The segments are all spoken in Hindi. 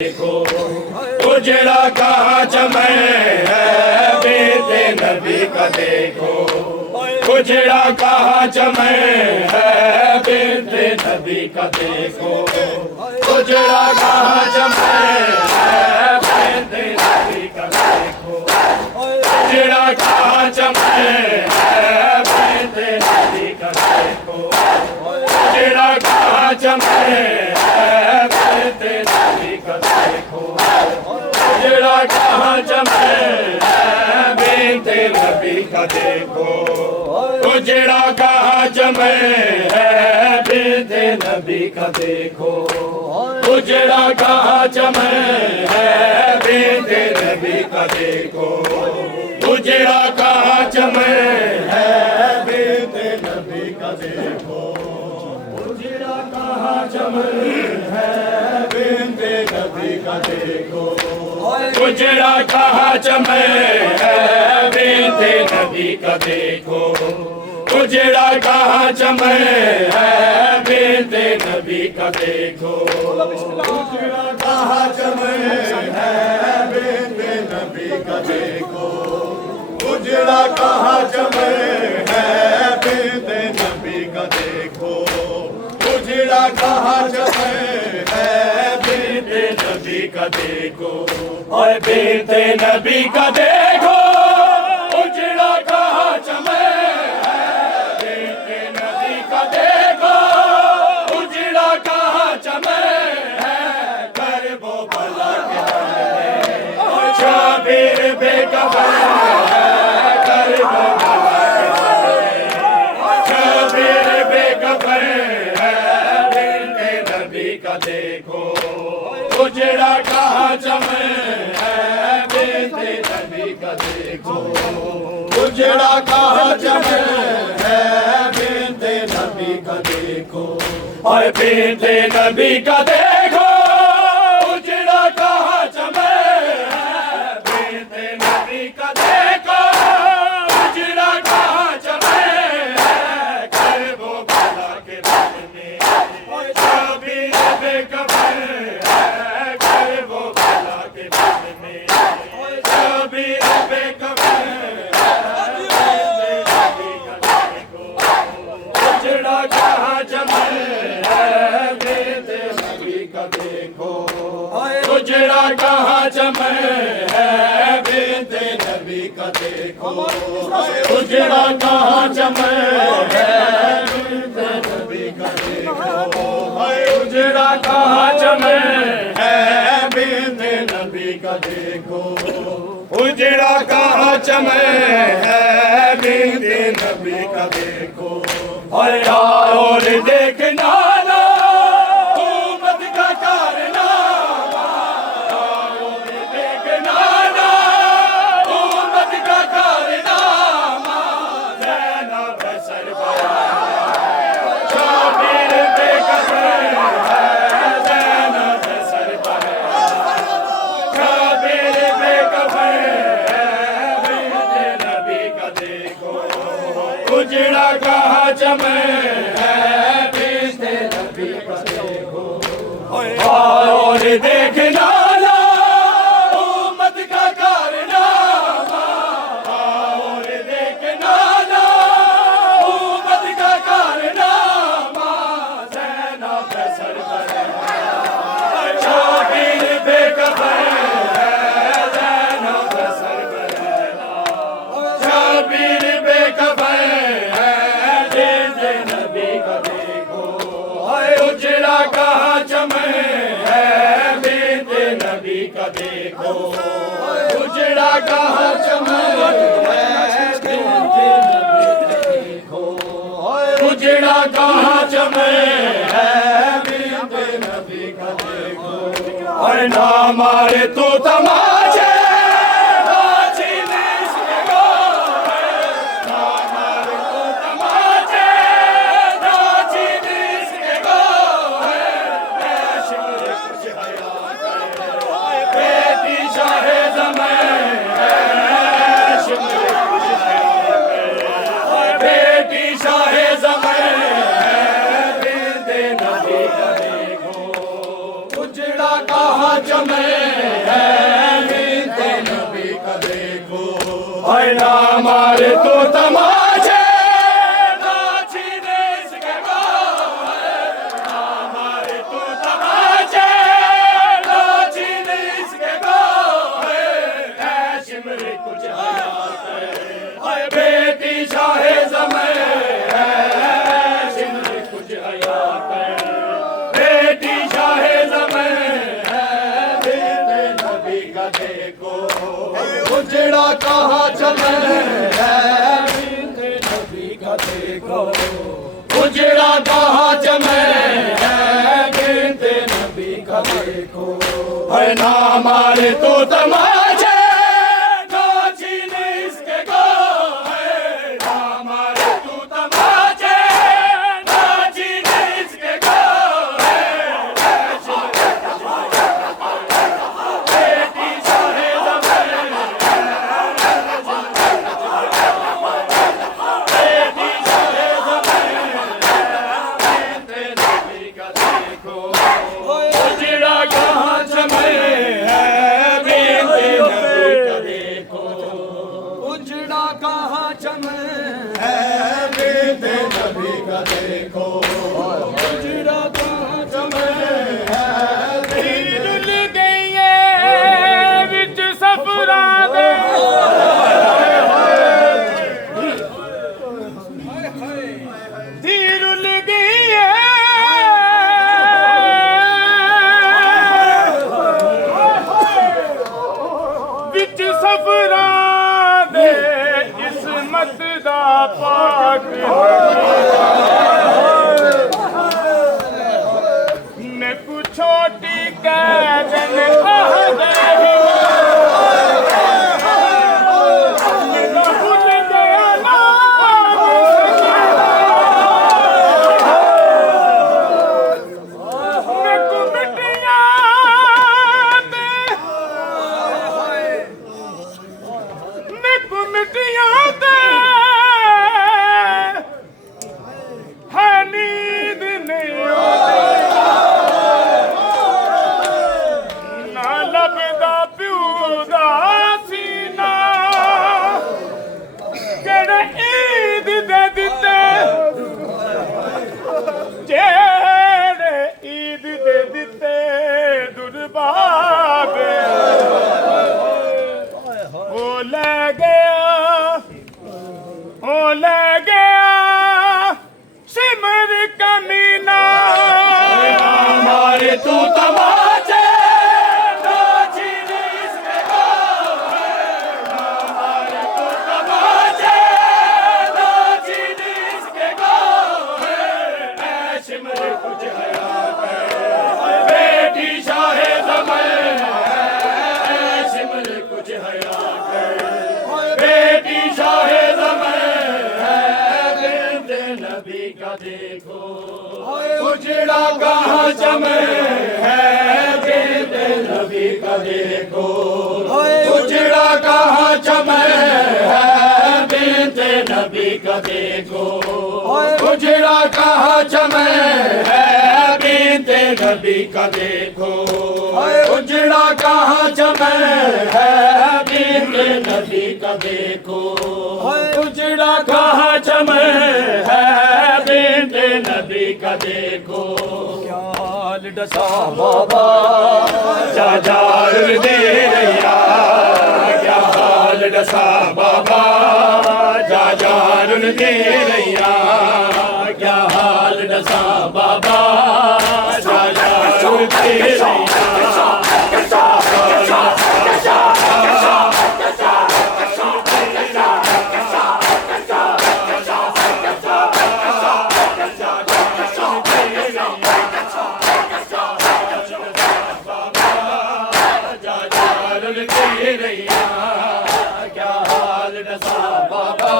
देखो उजड़ा कहाँ चमन है बेटे नबी का देखो, उजड़ा कहाँ चमन है बेटे नबी का देखो, उजड़ा कहाँ चमन है बेटे नबी का देखो, उजड़ा कहाँ चमन है बेटे नबी का देखो, उजड़ा कहाँ चमन है बेटे नबी का देखो, उजड़ा कहाँ चमन है बेटे नबी का देखो, उजड़ा कहाँ चमन है बेटे नबी का देखो, उजड़ा कहाँ चमन है बेटे नबी का देखो, उजड़ा कहाँ चमन है बेटे नबी का देखो, उजड़ा कहाँ चमन है बेटे नबी का देखो, उजड़ा कहाँ चमन है बेटे नबी का देखो, उजड़ा कहाँ चमन है बेटे नबी का देखो, उजड़ा कहाँ चमन है बेटे नबी का देखो, उजड़ा कहाँ चमन है बेटे नबी का देखो, उजड़ा कहाँ चमन है बेटे नबी का देखो, और बेटे नबी का देखो, उजड़ा कहाँ चमन है बेटे नबी का देखो, उजड़ा कहाँ चमन है कर वो भला के बंदे, और शाबिर बेकबर है कर वो भला के बंदे, शाबिर बेकबर है बेटे नबी का देखो, उजड़ा कहाँ चमन है बेटे नबी का देखो, उजड़ा कहाँ चमन है बेटे नबी का देखो, और बेटे नबी का देखो, उजड़ा कहाँ चमन है बेटे नबी का देखो, उजड़ा कहाँ चमन है कर वो भला के बंदे, और शाबिर बेकबर है कर वो भला के बंदे, और शाबिर बेकबर उजड़ा कहाँ चमन है बेटे नबी का देखो, उजड़ा कहाँ चमन है बेटे नबी का देखो, उजड़ा कहाँ चमन है बेटे नबी का देखो, उजड़ा कहाँ चमन है बेटे नबी का देखो, उजड़ा कहाँ चमन है बेटे नबी का देखो, और देखना ना उम्मत का कारनामा, और देखना ना उम्मत का कारनामा, ज़ैनब सरबरा शाबिर बेकबर है ज़ैनब सरबरा, शाबिर बेकबर है बेटे नबी का देखो, उजड़ा कहाँ चमन है बेटे नबी का देखो, और देखना ना उम्मत का कारनामा, और देखना ना उम्मत का कारनामा, ज़ैनब सरबरा शाबिर बेकबर है ज़ैनब सरबरा, शाबिर बेकबर उजड़ा कहाँ चमन है बेटे नबी का देखो, उजड़ा कहाँ चमन है बेटे नबी का देखो, उजड़ा कहाँ चमन है बेटे नबी का देखो, और ना मारे तू तमाचे उजड़ा कहाँ चमन मारे तो तमाचे नाची देश के ना मारे तो तमाचे नाची देश के है सिमरे कुछ हयात है बेटी शाहे ज़मे है सिमरे कुछ हयात है बेटी शाहे ज़मे है बेटे नबी का देखो उजड़ा कहाँ चले है बेटे नबी का देखो उजड़ा कहाँ चले है बेटे नबी का देखो है ना मारे तो तमाचे नाची इसके गो है ना मारे तो तमाचे नाची इसके गो है बेटी शाहे ज़मे बेटी शाहे ज़मे बेटे नबी का देखो उजड़ा कहाँ चले है बेटे नबी का देखो उजड़ा कहाँ चले है बेटे नबी का देखो उजड़ा कहाँ चले है रुल गई है विच सफरा दे धी रुल गई है विच सफरा दे किस्मत दा पाक ने कुछ छोटी कैदन आह गई भूल गया नाम ने कुमटियां ने कुमटियां है नींद नहीं ना लभदा प्यू दा सीना जेड़े ईद दे दिते जेड़े ईद दे दिते दुर्बाबे ओ ले गया सिमर कमीना हमारे तू तमाचे नाची इसके गो हमारे तू तमाचे नाची इसके गो है सिमरे कुछ हयात है बेटी शाहे ज़मे है सिमरे कुछ हयात है बेटी शाहे ज़मे है बेटे नबी का देखो उजड़ा कहाँ चमे है बेटे नबी का देखो उजड़ा कहाँ चमे है बेटे नबी का देखो उजड़ा कहाँ चमे है बेटे नबी का देखो उजड़ा कहाँ चमे है बेटे नबी का देखो उजड़ा कहाँ चमे है बेटे नबी का देखो क्या हाल डसा बाबा जाजार दे रैया क्या हाल डसा बाबा जाजार दे रैया क्या हाल डसा बाबा जाजार दे रैया क्या हाल डसा बाबा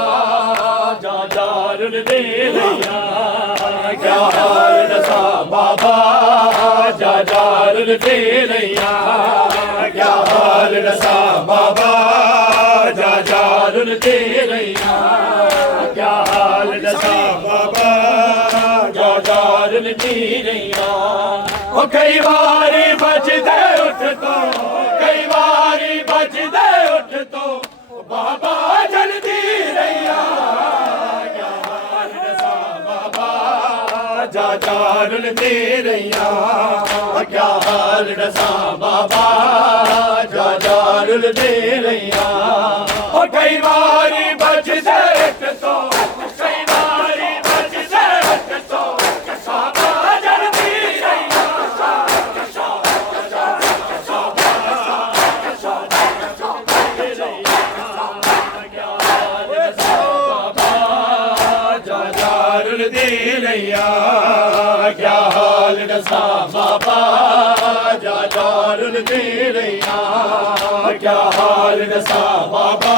जाजार दे रैया क्या हाल डसा बाबा जाजार दे रैया क्या हाल डसा बाबा जाजार दे रैया क्या हाल डसा बाबा जाजार दे रैया ओ कई बारी बजदे उठ तो कई बारी बजदे उठ तो बाबा जल्दी ਰੁਲਦੀ ਰਹੀਆਂ ਕਿਆ ਹਾਲ ਦੱਸਾਂ ਬਾਬਾ ਜਾ ਜਾ ਰੁਲਦੀ ਰਹੀਆਂ ਉਹ ਕਈ ਵਾਰੀ ਬਚਦੇ ਇੱਕ ਤੋਂ ਕਈ ਵਾਰੀ ਬਚਦੇ ਇੱਕ ਤੋਂ ਸਾਬਾ ਜਲਦੀ ਰਹੀਆਂ ਰੁਲਦੀ ਰਹੀਆਂ ਕਿਆ ਹਾਲ ਦੱਸਾਂ ਬਾਬਾ ਜਾ ਜਾ ਰੁਲਦੀ ਰਹੀਆਂ ਕਿਆ ਹਾਲ ਦੱਸਾਂ ਬਾਬਾ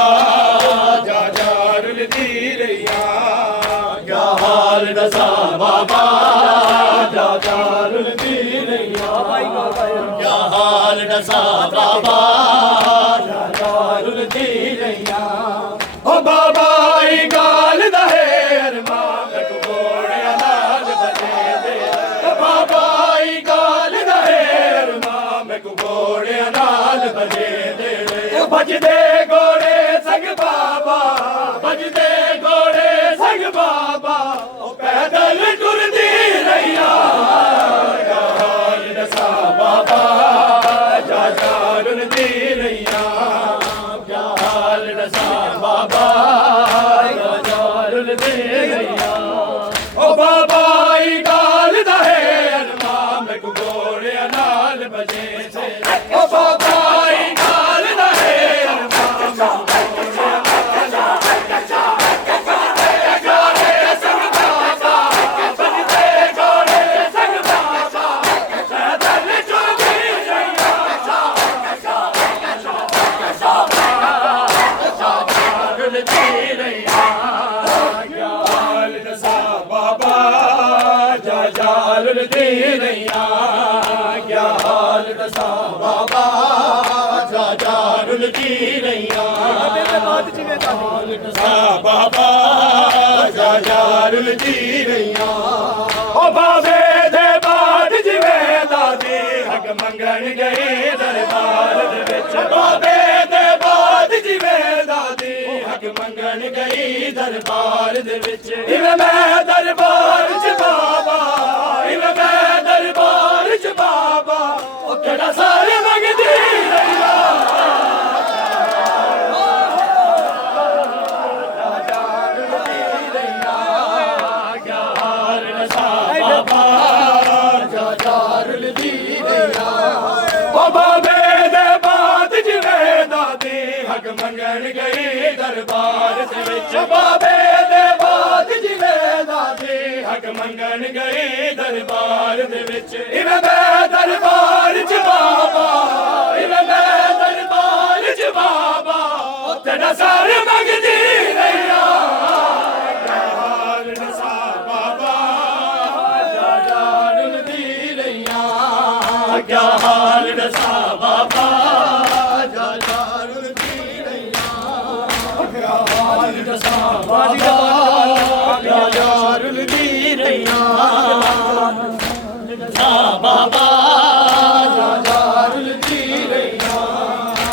ਜਾ ਜਾ ਰੁਲਦੀ ਰਹੀਆਂ ਕਿਆ ਹਾਲ ਦੱਸਾਂ ਬਾਬਾ ਜਾ ਜਾ ਰੁਲਦੀ ਰਹੀਆਂ ਕਿਆ ਹਾਲ ਦੱਸਾਂ ਬਾਬਾ ਜਾ ਜਾ ਰੁਲਦੀ ਰਹੀਆਂ ਓ ਬਾਬਾ ਇਹ ਗੱਲ ਦਾ ਹੈ ਅਰਮਾਨ ਘੋੜਿਆਂ ਨਾਲ ਬਜੇ ਦੇ ਬਾਬਾ ਇਹ ਗੱਲ ਦਾ ਹੈ ਅਰਮਾਨ ਘੋੜਿਆਂ ਨਾਲ ਬਜੇ ਦੇ ਭਜਦੇ ਘੋੜੇ ਸੰਗ ਬਾਬਾ ਭਜਦੇ ਘੋੜੇ ਸੰਗ ਬਾਬਾ ਉਹ ਪੈਦਲ ਟੁਰਦੀ ਰਹੀਆਂ ਕਿਆ ਹਾਲ ਦੱਸਾਂ ਬਾਬਾ ਜਾ ਜਾ ਰੁਲਦੀ ਰਹੀਆਂ ਕਿਆ ਹਾਲ ਦੱਸਾਂ ਬਾਬਾ ਜਾ ਜਾ ਰੁਲਦੀ ਰਹੀਆਂ ਓ ਬਾਬਾ ਇਹ ਗੱਲ ਦਾ ਹੈ ਅਰਮਾਨ ਘੋੜਿਆਂ ਨਾਲ ਬਜੇ ਸੇ ਓ ਬਾਬਾ ਇਹ ਗੱਲ ਦਾ ਹੈ ਅਰਮਾਨ ਘੋੜਿਆਂ ਨਾਲ ਘੋੜੇ ਸੰਗ ਬਾਬਾ ਭਜਦੇ ਘੋੜੇ ਸੰਗ ਬਾਬਾ ਪੈਦਲ ਟੁਰਦੀ ਰਹੀਆਂ ਰੁਲਦੀ ਰਹੀਆਂ ਕਿਆ ਹਾਲ ਦੱਸਾਂ ਬਾਬਾ ਜਾ ਜਾ ਰੁਲਦੀ ਰਹੀਆਂ ਕਿਆ ਹਾਲ ਦੱਸਾਂ ਬਾਬਾ ਜਾ ਜਾ ਰੁਲਦੀ ਰਹੀਆਂ ਹਾਲ ਦੱਸਾਂ ਬਾਬਾ ਜਾ ਜਾ ਰੁਲਦੀ ਰਹੀਆਂ ਓ ਬਾਬੇ ਦੇ ਬਾਦ ਜਿਵੇਂ ਦਾਦੀ ਹੱਕ ਮੰਗਣ ਗਈ ਦਰਬਾਰ ਦੇ ਵਿੱਚ ਬਾਬੇ ਦੇ ਬਾਦ ਜਿਵੇਂ ਦਾਦੀ ਹੱਕ ਮੰਗਣ ਗਈ ਦਰਬਾਰ ਦੇ ਵਿੱਚ ਇਵੇਂ ਮੈਂ ਦਰਬਾਰ ਚ ਬਾਬਾ ਇਵੇਂ ਮੈਂ ਦਰਬਾਰ ਚ ਬਾਬਾ ਉਹ ਕਿਹੜਾ ਸਾਰੇ ਮੰਗਦੀ ਰਹੀਆਂ ਕਿਆ ਹਾਲ ਦੱਸਾਂ ਬਾਬਾ ਜਾ ਜਾ ਰੁਲਦੀ ਰਹੀਆਂ ਓ ਬਾਬੇ ਦੇ ਬਾਦ ਜਿਵੇਂ ਦਾਦੀ ਹੱਕ ਮੰਗਣ ਗਈ ਦਰਬਾਰ ਦੇ ਵਿੱਚ ਬਾਬੇ ਦੇ ਬਾਦ ਜਿਵੇਂ ਦਾਦੀ ਹੱਕ ਮੰਗਣ ਗਈ ਦਰਬਾਰ ਦੇ ਵਿੱਚ ਇਵੇਂ ਮੈਂ ਦਰਬਾਰ ਚ ਬਾਬਾ ਇਵੇਂ ਮੈਂ ਦਰਬਾਰ ਚ ਬਾਬਾ ਉੱਥੇ ਨਾ ਸਾਰੇ ਮੰਗਦੀ ਰਹੀਆਂ ਕਿਆ ਹਾਲ ਦੱਸਾਂ ਬਾਬਾ ਜਾ ਜਾ ਰੁਲਦੀ ਰਹੀਆਂ ਕਿਆ ਹਾਲ ਦੱਸਾਂ ਬਾਬਾ ਜਾ ਜਾ ਰੁਲਦੀ ਰਹੀਆਂ ਕਿਆ ਹਾਲ ਦੱਸਾਂ ਬਾਬਾ ਜਾ ਜਾ ਰੁਲਦੀ ਰਹੀਆਂ ਬਾਬਾ ਜਾ ਜਾ ਰੁਲਦੀ ਰਹੀਆਂ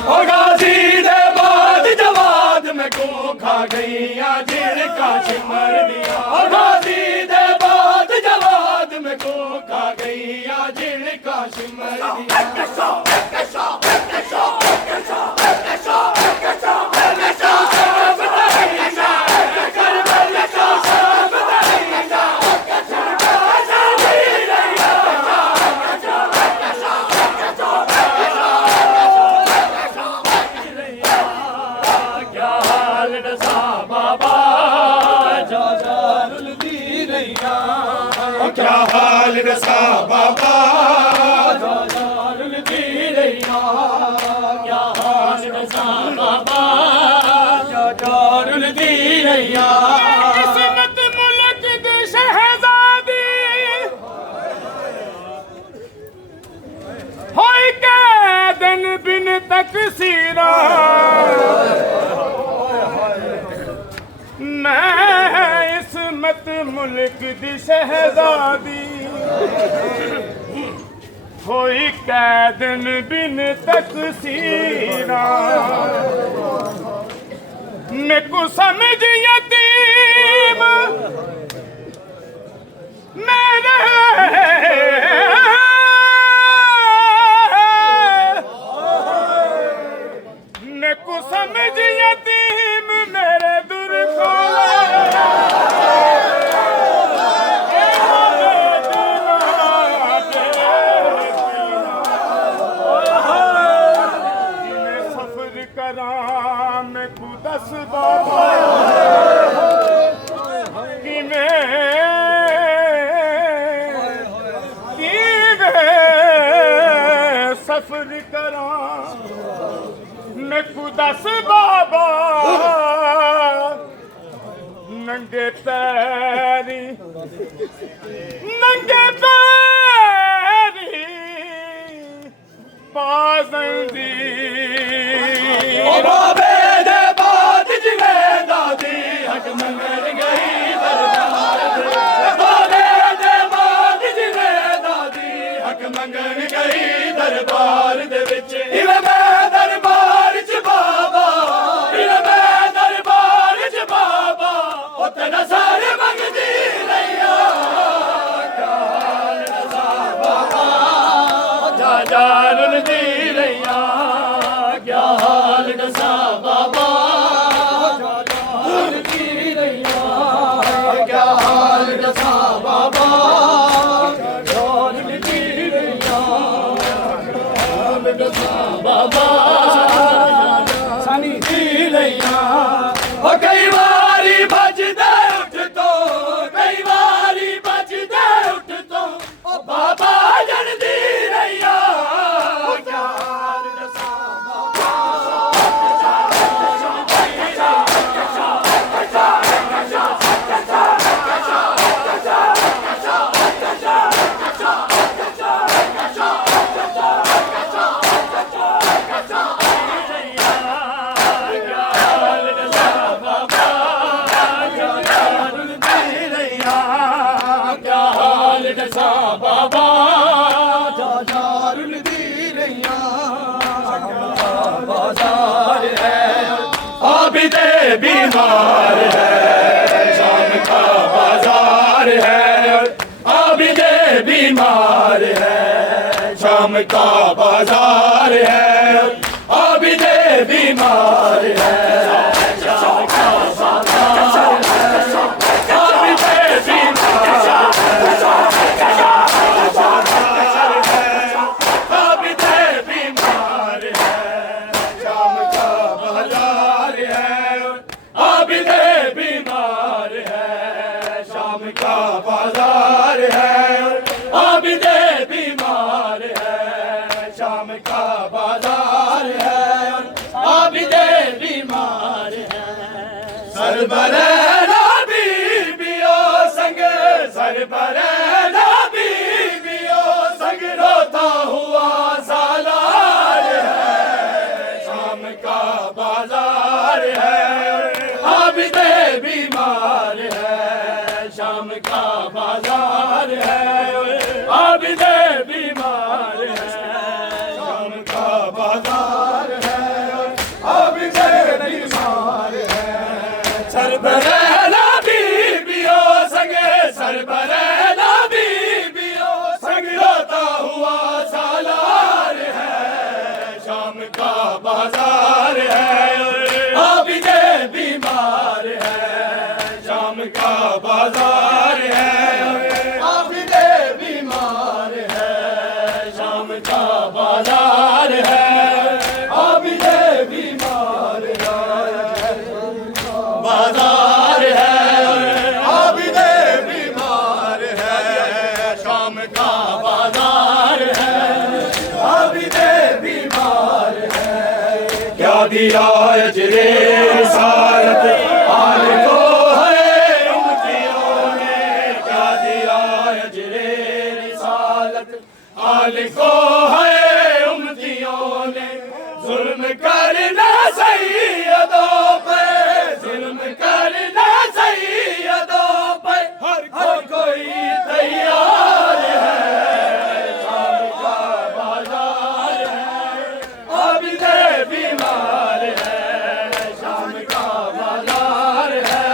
ਓ ਗਾਜ਼ੀ ਦੇ ਬਾਦ ਜਵਾਦ ਮੈਂ ਕੋ ਖਾ ਗਈਆਂ ਜਿਣ ਕਾ ਸਿਮਰ ਦੀਆਂ ਓ ਗਾਜ਼ੀ ਦੇ ਬਾਦ ਜਵਾਦ ਮੈਂ ਕੋ ਖਾ ਗਈਆਂ ਜਿਣ ਕਾ ਸਿਮਰ ਦੀਆਂ ਕਿਆ ਹਾਲ ਦੱਸਾਂ ਬਾਬਾ ਜਾ ਜਾ ਰੁਲਦੀ ਰਹੀਆਂ ਕਿਆ ਹਾਲ ਦੱਸਾਂ ਬਾਬਾ ਜਾ ਜਾ ਰੁਲਦੀ ਰਹੀਆਂ ਕਿਆ ਹਾਲ ਦੱਸਾਂ ਬਾਬਾ ਜਾ ਜਾ ਰੁਲਦੀ ਰਹੀਆਂ ਕਿਸਮਤ ਮੁਲਕ ਦੀ ਸ਼ਹਿਜ਼ਾਦੀ ਹੋਈ ਕੈਦਨ ਬਿਨ ਤਕਸੀਰਾਂ ਮੈਂ ਇਸਮਤ ਮੁਲਕ ਦੀ ਸ਼ਹਿਜ਼ਾਦੀ ਹੋਈ ਕੈਦਨ ਬਿਨ ਤਕਸੀਰਾਂ ਮੇਕੂ ਸਮਝ ਯਤੀਮ ਮੈਂ ने को समझ यतीम मेरे दुर को जिन्हें सफर करा मैं को दस बाबा कि मैं सफर करा मैं को दस बाबा नंगे पैरी पाजंदी ओ बाबे दे बाद जिवे दादी हक मंगन गई दरबार दे बाबे दे बाद जिवे दादी हक मंगन गई दरबार दे विच इवे मैं दरबार च बाबा इवे मैं दरबार च बाबा उत्ते ना सारे मंगदी रहिया काल दा बाबा जा जान दी रहिया क्या हाल दसा बाबा जान दी रहिया क्या हाल दसा बाबा जान दी रहिया हाल दसा बाबा सानी दी रहिया ओ कई वारी भजदे उठ तो कई वारी भजदे उठ तो ओ बाबा जान दी रहिया क्या हाल दसा क्या हाल दसा बाबा जा जारुल दी रहिया बाजार है आबिदे बीमार है शाम का बाजार है आबिदे बीमार है शाम का बाजार है आबिदे बीमार है शाम का बाजार है आबिदे बीमार आबिदे बीमार है शाम का बाजार है आबिदे बीमार है शाम का बाजार है आबिदे बीमार है सरबरे बीबियो संग सरबरे बीबियो संग रोता हुआ सालार है शाम का बाजार है आबिदे बीमार है शाम का बाजार है आबिदे बीमार है शाम का बाजार है आबिदे बीमार है सरबरेला बीबियो संगे सरबरेला बीबियो संग रोता हुआ सालार है शाम का बाजार है आबिदे बीमार है शाम का बाजार है आबिदे बीमार है शाम का बाजार है आबिदे बीमार है बाजार है आबिदे बीमार है शाम का बाजार है आबिदे बीमार है क्या दिया अजरे सारत आल को है उम्मतियों ने क्या दिया अजरे सालत आल को है उम्मतियों ने जुल्म करना सैयदों पे जुल्म करना सैयदों पे हर कोई तैयार है शाम का बाजार है आबिदे बीमार है शाम का बाजार है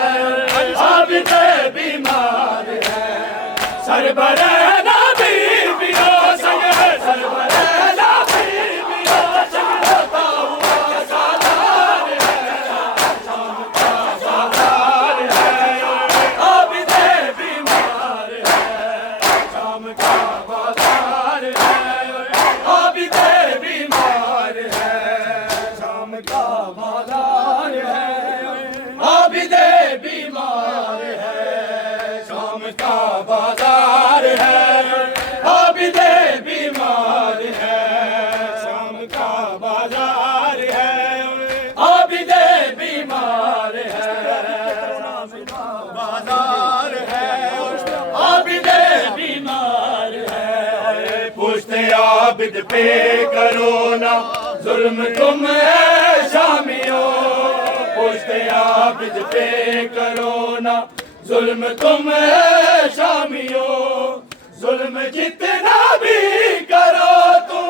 आबिदे बीमार है सरबर आबिद पे करो ना जुल्म तुम है शामियों, पुश्ते आबिद पे करो ना जुल्म तुम है शामियों, जुल्म जितना भी करो तुम,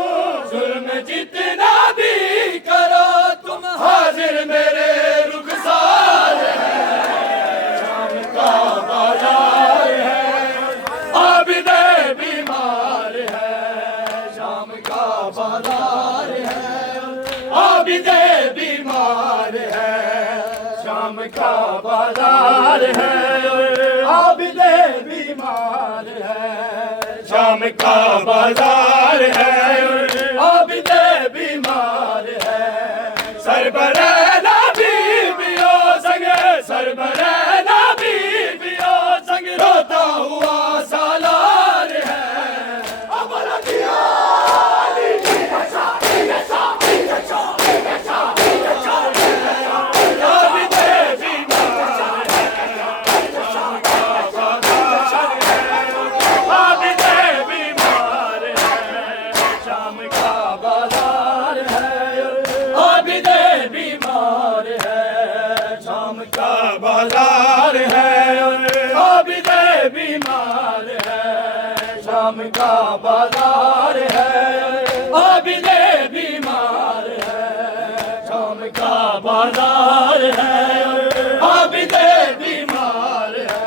जुल्म जितना भी करो तुम, हाजिर मेरे रुखसार है, शाम का बाजार है, आबिदे बीमार है, शाम का बाजार है, आबिदे बीमार है, शाम का बाजार है, आबिदे बीमार है, शाम का बाजार है, आबिदे बीमार है, सरबरैना बीबियो संग, सरबरैना बीबियो संग रोता हुआ सालार है, बाजार है, आबिदे बीमार है, शाम का बाजार है, आबिदे बीमार है, शाम का बाजार है, आबिदे बीमार है,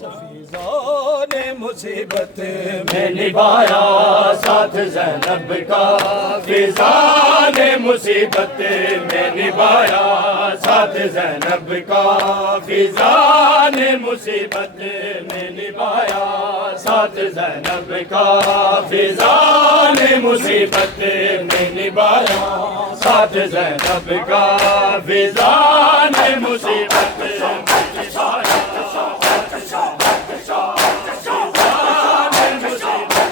फिजाने मुसीबत में निभाया साथ ज़ैनब का, फिजाने मुसीबत में निभाया साथ ज़ैनब का, फिजाने मुसीबत में निभाया साथ ज़ैनब का, फिजाने मुसीबत में निभाया साथ ज़ैनब का, फिजाने मुसीबत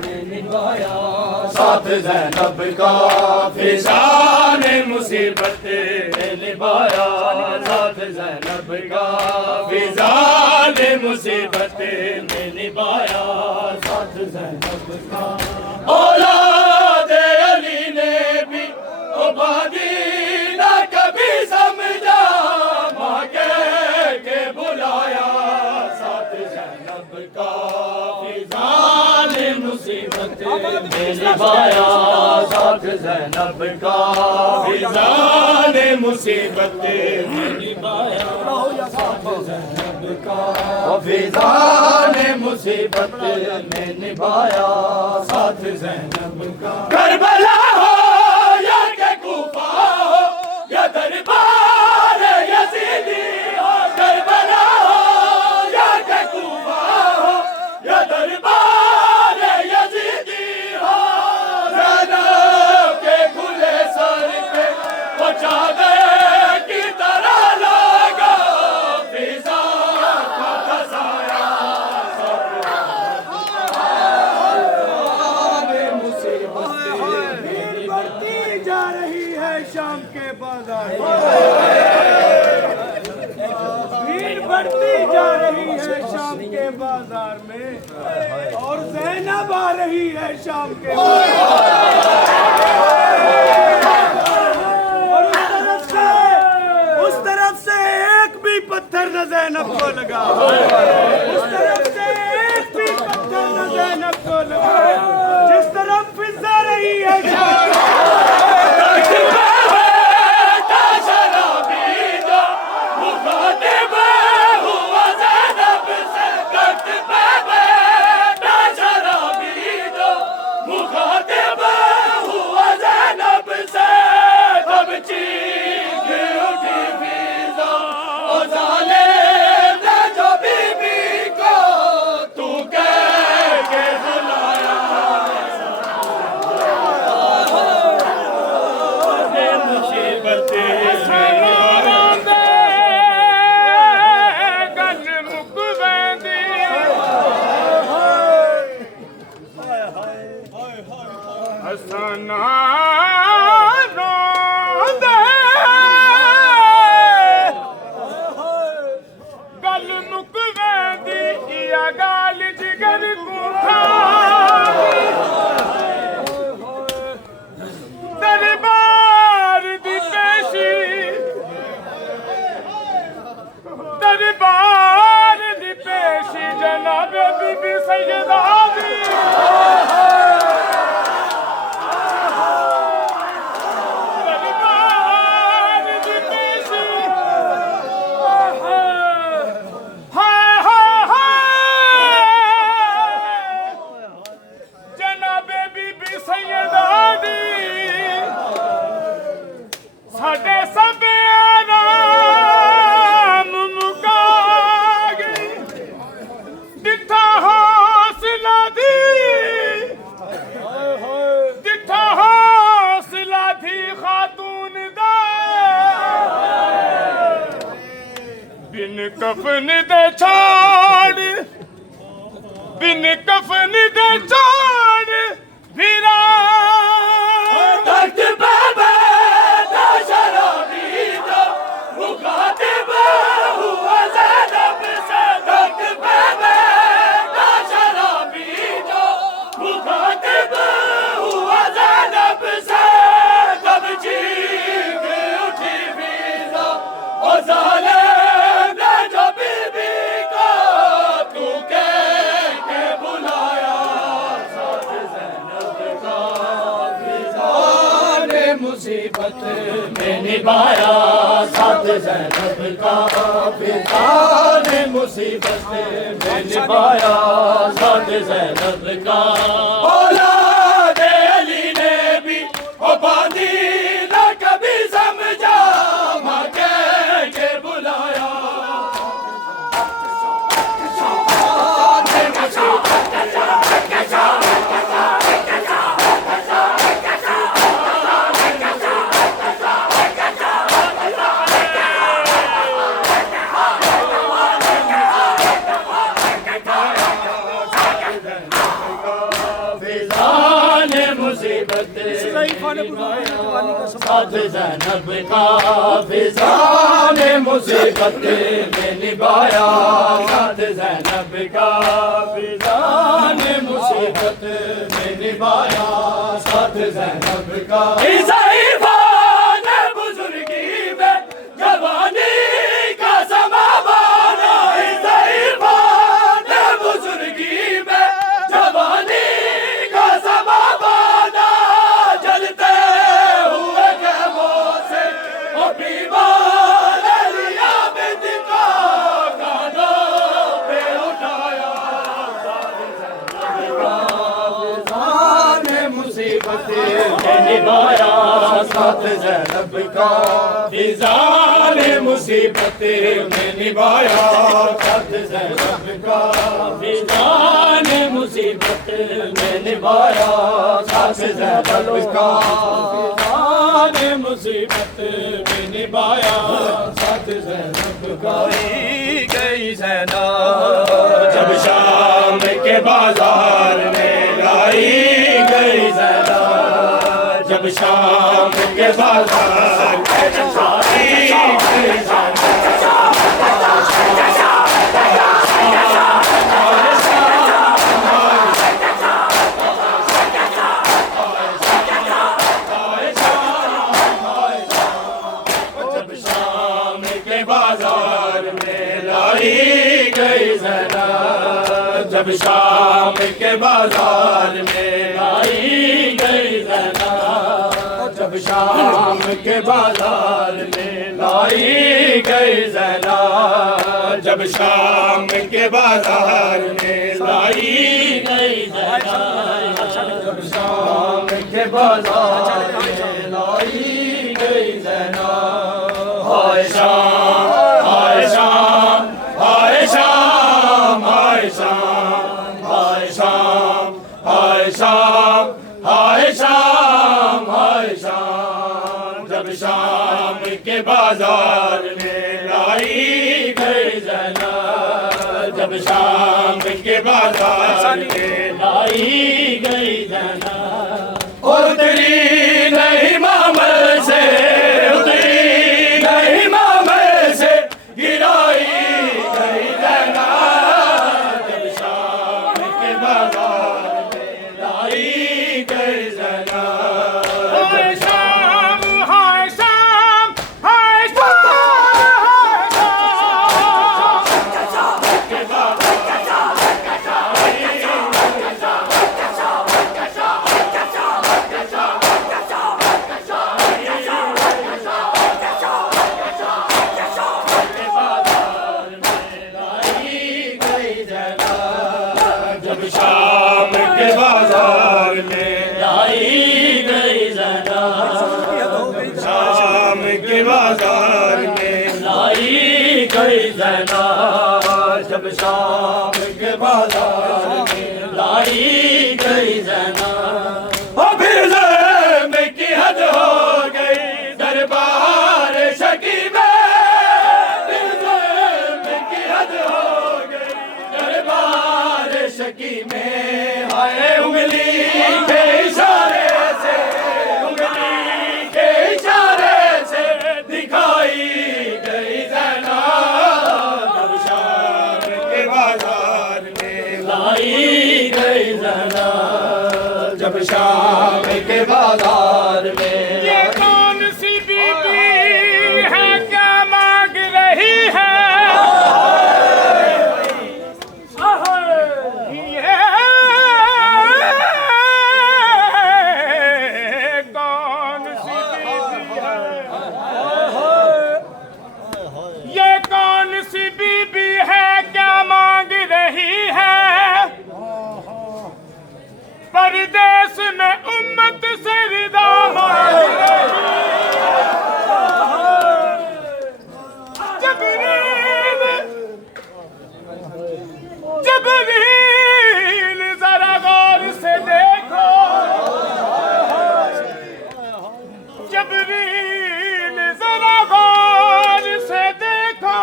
में निभाया साथ ज़ैनब का, फिजाने मुसीबत में निभाया साथ ज़ैनब का, फिजाने मुसीबत में निभाया साथ ज़ैनब का, औलादे अली ने भी उबादी ना कभी समझा, माँ कह के बुलाया साथ ज़ैनब का, फिजाने मुसीबत में निभाया साथ ज़ैनब का, फिजाने मुसीबत में निभाया साथ ज़ैनब का, फिजाने मुसीबत में निभाया साथ ज़ैनब का, करबला हो या के कूफा हो या दरबार यज़ीदी हो, करबला हो या के कूफा हो या दरबार चादर की तरह लगा, फिजा का खसाया भीड़ बढ़ती जा रही है शाम के बाजार, भीड़ बढ़ती जा रही है शाम के बाजार में, और ज़ैनब आ रही है शाम के पत्थर न ज़ैनब को लगा, उस तरफ से एक भी पत्थर न ज़ैनब को लगा, जिस तरफ फिजा रही है बिन कफन दे छोड़, बिन कफन दे छोड़ फिरा तख्त पे बैठा शराबी जो मुखातिब हुआ ज़ैनब से। तख्त पे बैठा शराबी जो मुखातिब हुआ ज़ैनब से। जब चीख उठी फ़िज़ा ओ ज़ालिम ने जो बीबी को तू कह के बुलाया, साथ ज़ैनब का फ़िज़ा ने मुसीबत में निभाया। साथ ज़ैनब का फ़िज़ा ने मुसीबत में निभाया। साथ ज़ैनब का औलाद अली ने भी ओ बांधी ना कभी समझा, माँ कह के बुलाया। साथ ज़ैनब का फ़िज़ा ने मुसीबत में निभाया। साथ ज़ैनब का फ़िज़ा ने मुसीबत में निभाया। साथ ज़ैनब का ज़ईफ़ा ने बुज़ुर्गी में जवानी का समा बाना। ज़ईफ़ा ने बुज़ुर्गी में जवानी का समा बाना। जलते हुए ख़ैमों से ओ बीमार लिया बिद का कांधों पे उठाया। मुसीबत में निभाया। साथ ज़ैनब का फ़िज़ा ने मुसीबत में निभाया। साथ ज़ैनब का फ़िज़ा ने मुसीबत में निभाया। साथ ज़ैनब का फ़िज़ा ने मुसीबत में निभाया। साथ ज़ैनब का गई ज़ैनब जब शाम के बाजार में लाई गई ज़ैनब। जब शाम के बाजार में लाई गई बाजार में लाई गई ज़ैनब। जब शाम के बाजार में लाई गई ज़ैनब। जब शाम के बाजार में लाई गई ज़ैनब। जब शाम के बाजार में लाई गई ज़ैनब। जब शाम के बाजार में लाई गई ज़ैनब। हाय शाम, हाय शाम, हाय शाम, हाय शाम, हाय शाम, हाय शाम, हाय शाम, हाय शाम। जब शाम के बाजार में लाई गई ज़ैनब। जब शाम के बाजार में लाई गई ज़ैनब। उतरी नहीं मामल से, उतरी नहीं मामल से, गिराई गई ज़ैनब। जब शाम के बाजार में लाई गई ज़ैनब। हाय शाम, हाय शाम, हाय शाम, जब शाम के बाजार में लाई गई ज़ैनब। शाम के बाजार में लाई गई ज़ैनब। जब शाम के बाजार में लाई गई ज़ैनब। और फिर ज़ल्म की हद हो गई दरबार शकीबे। फिर ज़ल्म शाम के बाजार में ये कौन सी बीबी है क्या मांग रही है ये कौन सी बीबी है ये कौन सी बीबी है क्या मांग रही है परदेश में उम्मत से रिदा मांग रही जबरील जरा गौर से देखो जबरील जरा गौर से देखो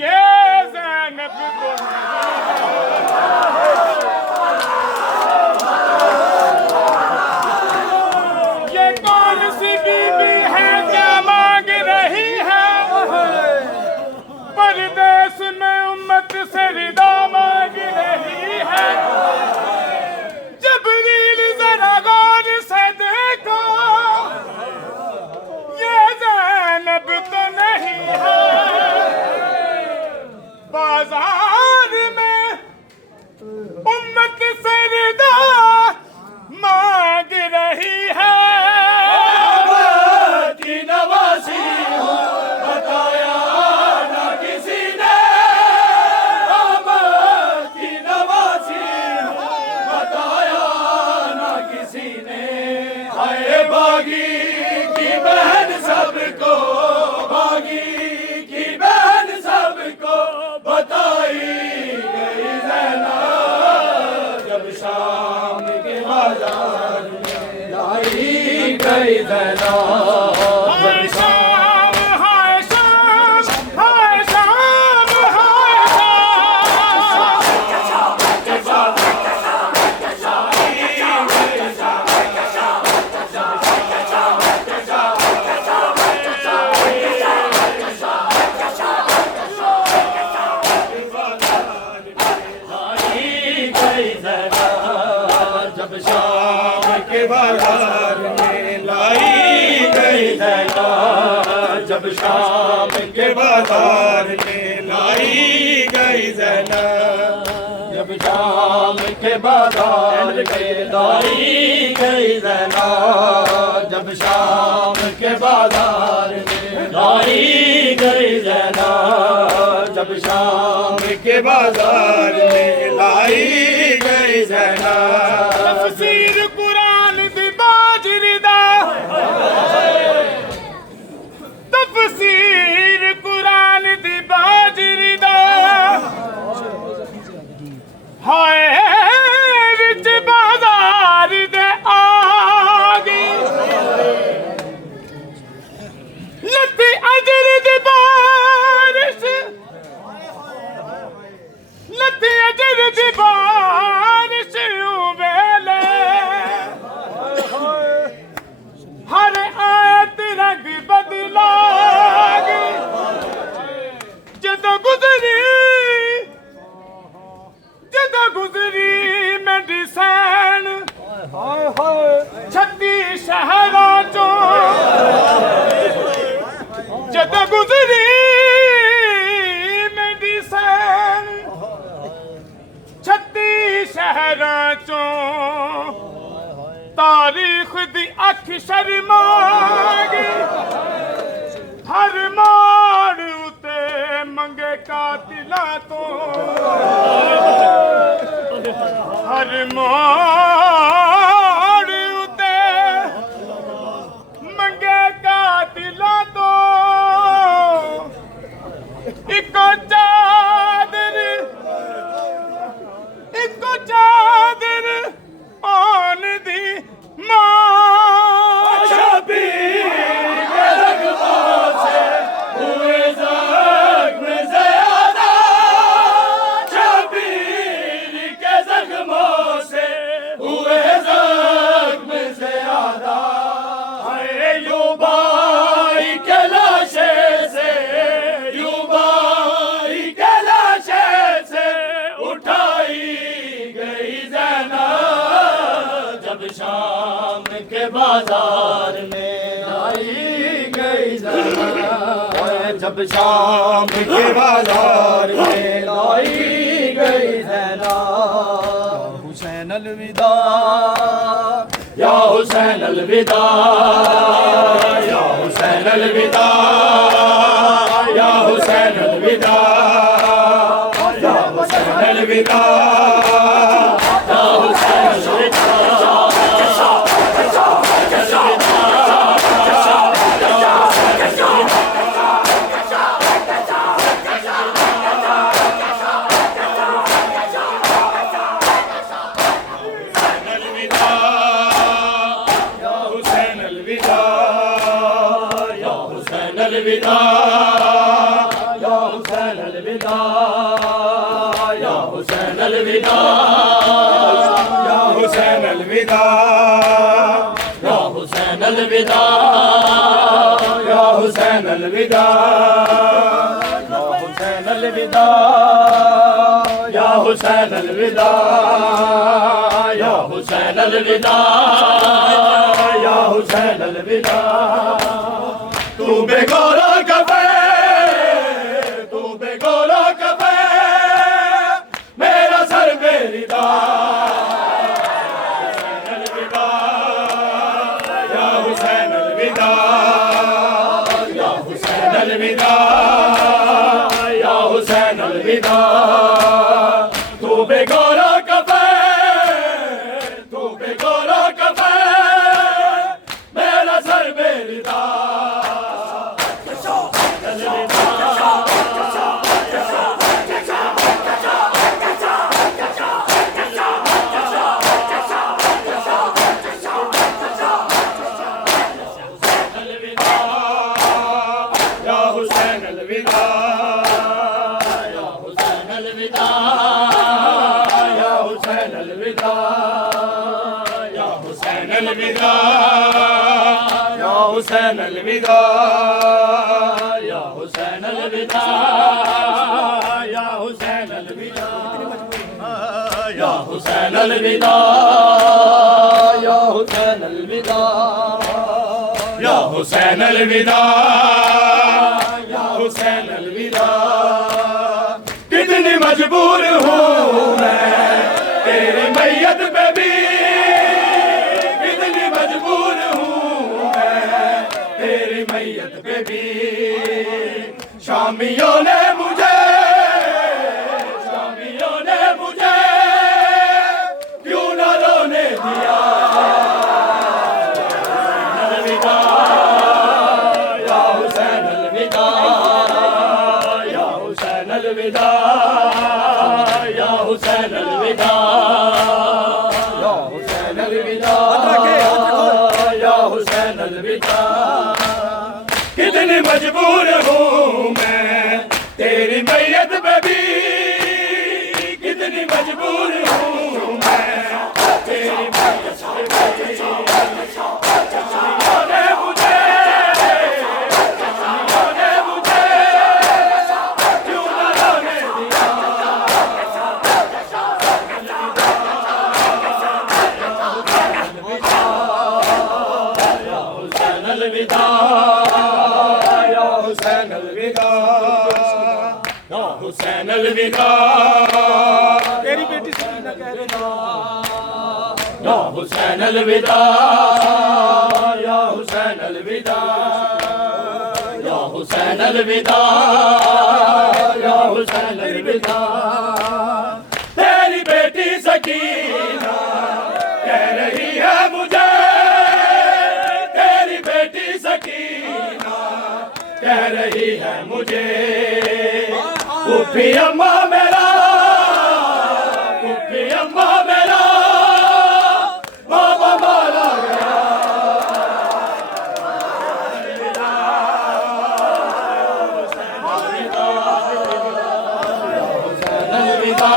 ये ज़ैनब को ये कौन सी बीबी है क्या मांग रही है परदेश में उम्मत से रिदा मांग रही है जबरील जरा गौर से देखो ये ज़ैनब तो नहीं है बाजार में उम्मत से रिदा मांग रही है की नवासी हूँ बताया ना किसी ने की नवासी हूँ बताया ना किसी ने हाय बागी की बहन सबको बागी की बहन सबको बताई गई ज़ैनब जब शाम के बाजार में लाई गई ज़ैनब हाय शाम हाय शाम हाय शाम हाय शाम जब शाम के बाजार में लाई गई ज़ैनब जब शाम के बाजार में लाई गई ज़ैनब जब शाम के बाजार में लाई गई ज़ैनब जब शाम के बाजार में लाई गई ज़ैनब जब शाम के बाजार में लाई गई ज़ैनब तफसीर कुरान दी बाजरीदा तफसीर कुरान दी बाजरीदा हाय विच बाजार दे आगी लती अजर दी बारिश लती अजर बाजार में लाई गई ज़ैनब, जब शाम के बाजार में लाई गई ज़ैनब। हुसैन अलविदा या हुसैन अलविदा, या हुसैन अलविदा, या हुसैन अलविदा, या हुसैन अलविदा, या हुसैन अलविदा। अलविदा या हुसैन अलविदा, या हुसैन अलविदा, या हुसैन अलविदा, या हुसैन अलविदा, या हुसैन अलविदा, या हुसैन अलविदा, या हुसैन अलविदा, या हुसैन अलविदा। तू बेगौरा कफे, तू बेगौरा कफे, मेरा सर बेरिदा। अलविदा या हुसैन अलविदा, या हुसैन अलविदा, या हुसैन अलविदा। तू बेगौरा कफे, तू बेगौरा कफे, मेरा सर बेरिदा। अलविदा या हुसैन अलविदा, या हुसैन अलविदा, या हुसैन अलविदा, या हुसैन अलविदा, या हुसैन अलविदा, या हुसैन अलविदा, या हुसैन अलविदा। कितनी मजबूर हूँ मैं तेरी मैयत पे भी, मैयत पे भी। शामियों ने मुझे, शामियों ने मुझे क्यों न रोने दिया। अलविदा या हुसैन अलविदा, या हुसैन अलविदा, या हुसैन अलविदा, या हुसैन अलविदा, या हुसैन अलविदा। कितनी मजबूर हूँ मैं तेरी मैयत पे भी, कितनी मजबूर हूँ मैं तेरी मैयत पे भी। शामियों ने मुझे, शामियों ने मुझे क्यों न रोने दिया। या हुसैन अलविदा, या हुसैन अलविदा, या हुसैन अलविदा। तेरी बेटी सकीना कह रही है या हुसैन अलविदा, या हुसैन अलविदा, या हुसैन अलविदा, या हुसैन अलविदा। तेरी बेटी सकीना कह रही है मुझे, तेरी बेटी सकीना कह रही है मुझे। फूफी अम्मा मेरा, फूफी अम्मा मेरा बाबा मारा गया। अलविदा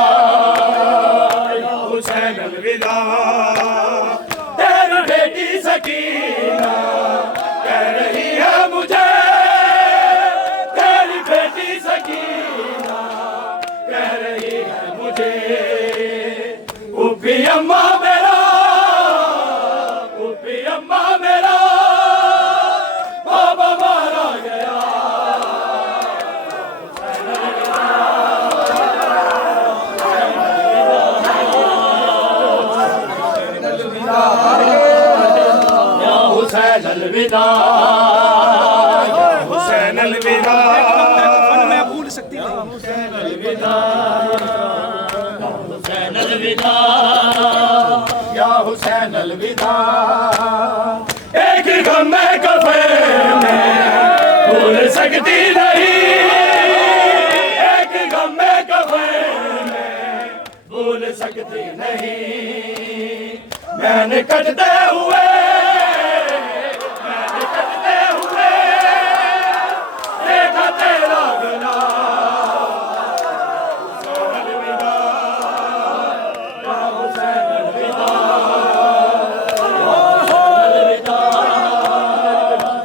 या हुसैन अलविदा। तेरी बेटी सकीना कह रही है मुझे, तेरी बेटी सकीना अलविदा या हुसैन अलविदा मैं भूल सकती नहीं अलविदा या हुसैन अलविदा या हुसैन अलविदा एक गम में कफन में भूल सकती नहीं एक गम में कफन में भूल सकती नहीं मैंने कटते हुए देखा तेरा गला अलविदा या हुसैन अलविदा अलविदा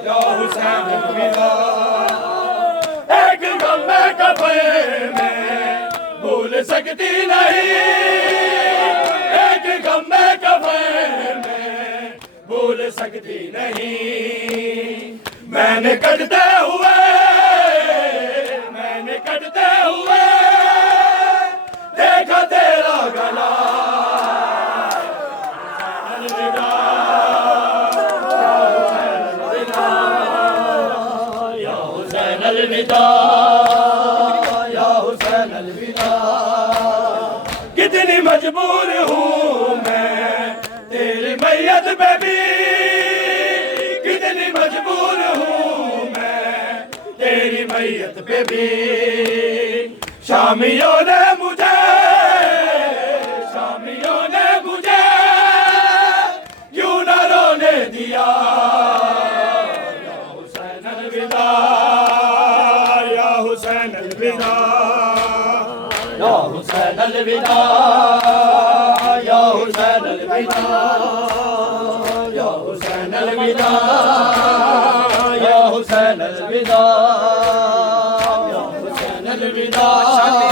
या हुसैन अलविदा एक गम में कफन में भूल सकती नहीं एक गम में कफन में भूल सकती नहीं मैंने कटते हुए देखा तेरा गला अलविदा या हुसैन अलविदा या हुसैन अलविदा कितनी मजबूर हूँ मैं तेरी मैयत पे भी कितनी मजबूर हूँ मैं तेरी मैयत पे भी शामियों ने मुझे क्यों न रोने दिया या हुसैन अलविदा या हुसैन अलविदा या हुसैन अलविदा या हुसैन अलविदा या हुसैन अलविदा या हुसैन अलविदा या हुसैन अलविदा